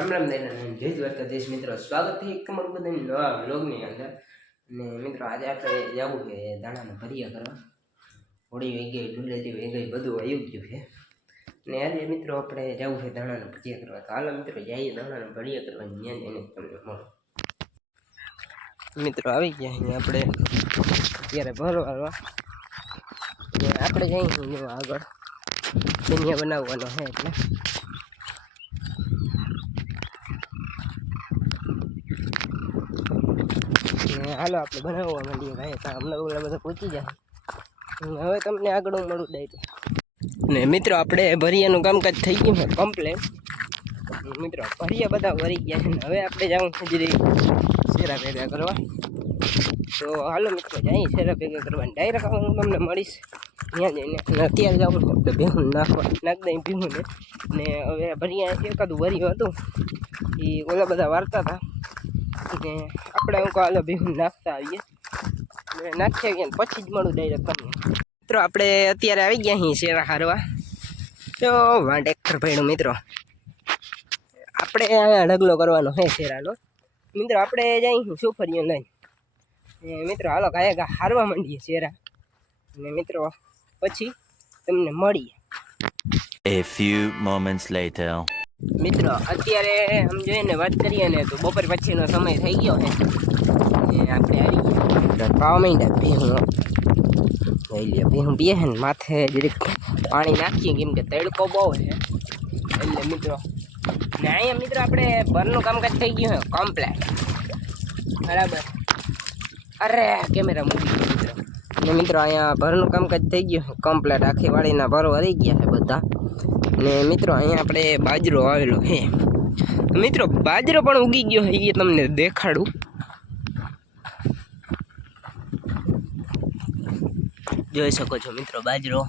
રામ રામ દાદા જય દ્વારકાધીશ મિત્રો, સ્વાગત છે એક અમારું બધાની નવા વ્લોગની અંદર. અને મિત્રો આજે આપણે જવું છે દાણાને ભરિયા કરવા. હોળી વહી ગઈ, ધૂળેટી વહી ગઈ, બધું આવી ગયું છે. અને આજે મિત્રો આપણે જવું છે દાણાને ભરિયા કરવા. તો હાલો મિત્રો જઈએ દાણાને ભરિયા કરવા, ત્યાં જઈને તમને મળો. મિત્રો આવી ગયા અહીંયા આપણે અત્યારે ભરવા. આપણે જઈએ આગળ ધનિયા બનાવવાનો છે એટલે હાલો આપણે બનાવવા માંડીએ ભાઈ. હમણાં ઓલા બધા પહોંચી જાય. હવે તમને આગળ મળું ડાયરેક્ટ. ને મિત્રો આપણે ભરિયાનું કામકાજ થઈ ગયું છે કમ્પ્લેટ. મિત્રો ભરિયા બધા ભરી ગયા છે ને હવે આપણે જવું છે જરી શેરા ભેગા કરવા. તો હાલો મિત્રો જઈએ શેરા ભેગા કરવાની. ડાયરેક્ટ હું તમને મળીશ ત્યાં જઈને. અત્યારે જવું એટલે ભેહું નાખ દઈ ભીહું ને હવે ભરિયા એકાદું ભર્યું હતું એ ઓલા બધા વારતા હતા ને આપણે હું હાલો ભીહું નાખતા આવીએ ને નાખીએ ગયા પછી જ મળું ડાયરેક્ટ કરીને. મિત્રો આપણે અત્યારે આવી ગયા અહીં શેરા હારવા. તો ટ્રેક્ટર પડ્યું મિત્રો. આપણે અહીંયા ઢગલો કરવાનો છે શેરાનો. મિત્રો આપણે જઈશું સુફરીઓ લઈને. મિત્રો હાલો કાંઈ હારવા માંડીએ શેરા ને મિત્રો પછી તમને મળીએ. A few moments later. મિત્રો અત્યારે આમ જોઈએ ને વાત કરીએ ને તો બપોર પછીનો સમય થઈ ગયો છે. આપણે આવી ગયા પાવા માંડ્યા ભેહું લઈ લે. ભેહું પીએ છે ને માથે જરીક પાણી નાખીએ કેમ કે તડકો બહુ છે એટલે મિત્રો. ને અહીંયા મિત્રો આપણે ભરનું કામકાજ થઈ ગયું છે કમ્પ્લેટ. બરાબર. અરે કેમેરા મૂકી ગયો મિત્રો. ને મિત્રો અહીંયા ભરનું કામકાજ થઈ ગયું છે કમ્પ્લેટ. આખી વાડીના ભરો હરી ગયા છે બધા. ને મિત્રો અહીંયા આપણે બાજરો આવેલો છે. મિત્રો બાજરો પણ ઉગી ગયો છે એ તમને દેખાડું. જોઈ શકો છો મિત્રો બાજરો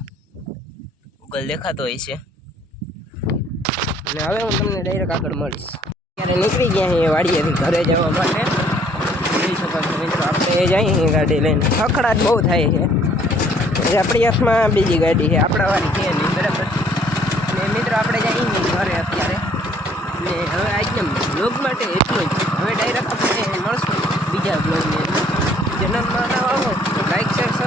ઉગલ દેખાતો હોય છે. ને હવે હું તમને ડાયરેક્ટ આગળ મળીશ. ત્યારે નીકળી ગયા છીએ વાડીએથી ઘરે જવા માટે. જોઈ શકો છો મિત્રો આપણે જઈએ ગાડી લઈને. ખખડાટ બહુ થાય છે. આપણી હાથમાં બીજી ગાડી છે, આપણા વાળી છે નહીં. બરાબર. ને મિત્રો આપણે જઈએ ઘરે અત્યારે. ને હવે આજના બ્લોગ માટે એટલું જ. હવે ડાયરેક્ટ આપણે મળશું બીજા બ્લોગની અંદર. ચેનલમાં ના આવો તો લાઈક શેર